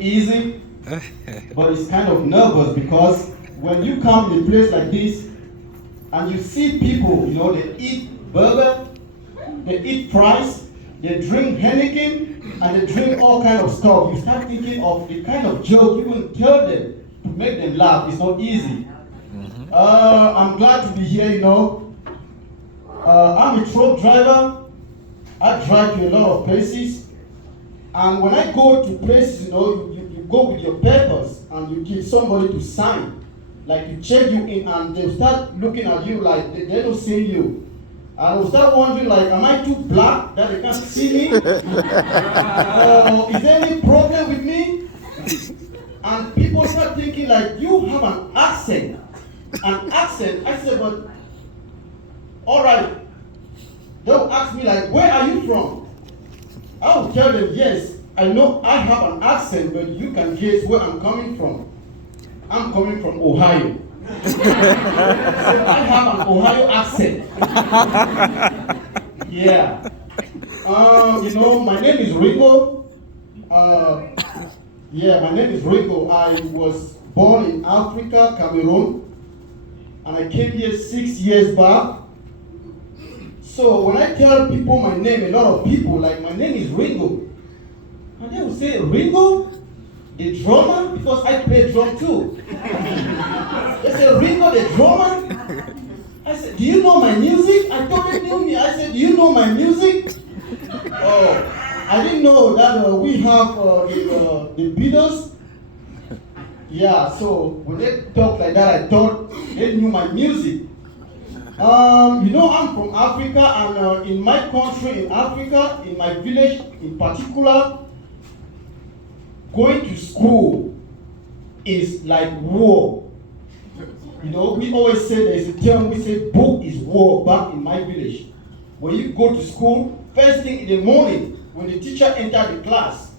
easy, but it's kind of nervous because when you come in a place like this and you see people, they eat burger, they eat fries, they drink Heineken, and they drink all kind of stuff. You start thinking of the kind of joke you will tell them to make them laugh. It's not easy. I'm glad to be here, I'm a truck driver. I drive to a lot of places. And when I go to places, you go with your papers and you give somebody to sign. Like you check you in and they start looking at you like they don't see you. And they'll start wondering like, am I too black that they can't see me? Or is there any problem with me? And people start thinking like, you have an accent. An accent? I said, but all right. They'll ask me like, where are you from? I will tell them, yes, I know I have an accent, but you can guess where I'm coming from. I'm coming from Ohio. So I have an Ohio accent. Yeah. My name is Ringo. My name is Ringo. I was born in Africa, Cameroon, and I came here 6 years back. So when I tell people my name, a lot of people, like, my name is Ringo. And they will say, Ringo? The drummer? Because I play drum too. They say, Ringo the drummer? I said, do you know my music? I thought they knew me. I said, do you know my music? Oh, I didn't know that we have the Beatles. Yeah, so when they talk like that, I thought they knew my music. I'm from Africa, and in my country, in Africa, in my village in particular, going to school is like war. We always say there's a term, we say book is war back in my village. When you go to school, first thing in the morning, when the teacher enters the class,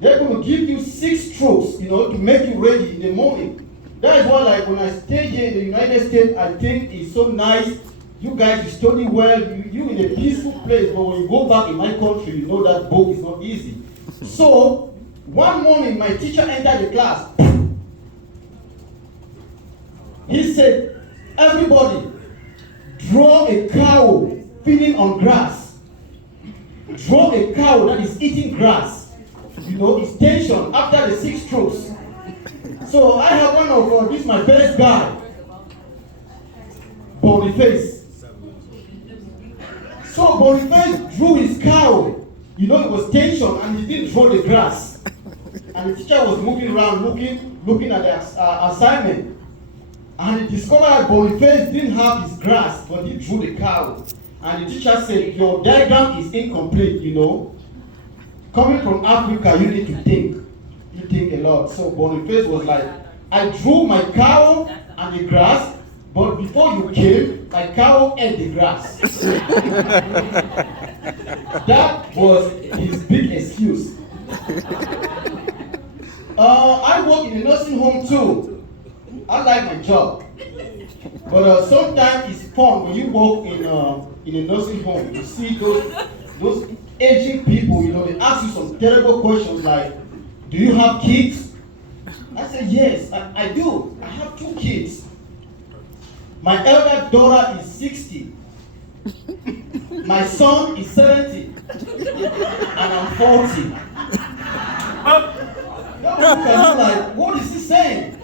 they're going to give you 6 strokes, to make you ready in the morning. That is why, like, when I stay here in the United States, I think it's so nice. You guys study well, you in a peaceful place, but when you go back in my country, you know that book is not easy. So, one morning, my teacher entered the class. He said, everybody, draw a cow feeding on grass. Draw a cow that is eating grass. It's tension after the 6 strokes. So I have one of this my best guy, Boniface. So Boniface drew his cow. It was tension, and he didn't draw the grass. And the teacher was moving around, looking at the assignment. And he discovered that Boniface didn't have his grass, but he drew the cow. And the teacher said, your diagram is incomplete, Coming from Africa, you need to think. You think a lot. So Boniface was like, I drew my cow and the grass, but before you came, my cow ate the grass. That was his big excuse. I work in a nursing home too. I like my job. But sometimes it's fun when you work in a nursing home. You see those aging people, they ask you some terrible questions like, do you have kids? I said, yes, I do. I have 2 kids. My elder daughter is 60. My son is 70. And I'm 40. That was like, what is he saying?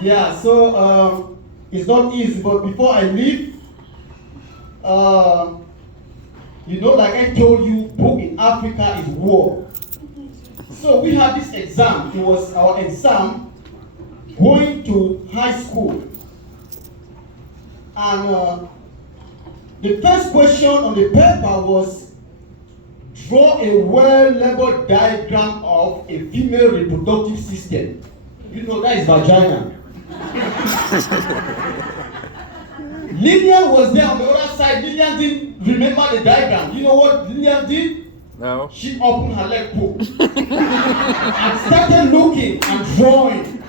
Yeah, so it's not easy, but before I leave, like I told you, book in Africa is war. So we had this exam. It was our exam going to high school. And the first question on the paper was, draw a well-labeled diagram of a female reproductive system. That is vagina. Lillian was there on the other side. Lillian didn't remember the diagram. You know what Lillian did? No. She opened her leg book and started looking and drawing.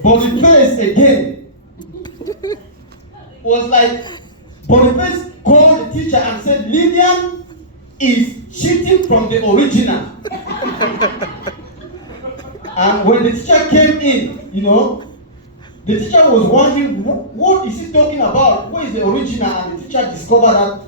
Boniface again was like, Boniface called the teacher and said, Lillian is cheating from the original. And when the teacher came in, the teacher was wondering, what is he talking about? What is the original? And the teacher discovered that,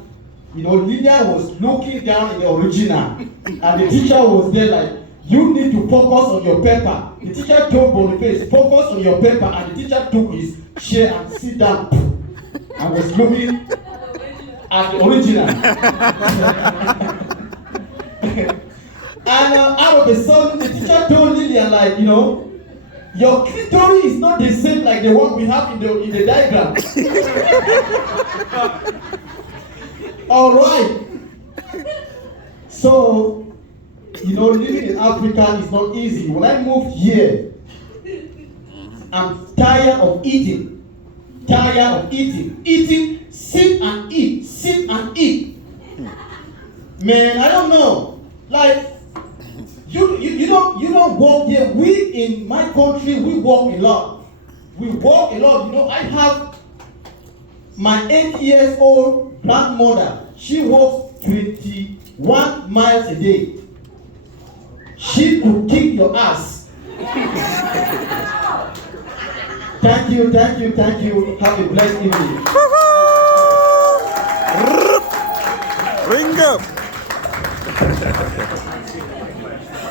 Lillian was looking down at the original. And the teacher was there like, you need to focus on your paper. The teacher told Boniface, focus on your paper. And the teacher took his chair and sit down and was looking at the original. And out of a sudden, the teacher told Lillian, like, your clitoris is not the same like the one we have in the diagram. All right. So, living in Africa is not easy. When I moved here, I'm tired of eating. Eating, sit and eat. Man, I don't know. Like, you don't walk here. We in my country, we walk a lot. I have my 8-year-old grandmother. She walks 21 miles a day. She could kick your ass. Thank you. Have a blessed evening. Ringo.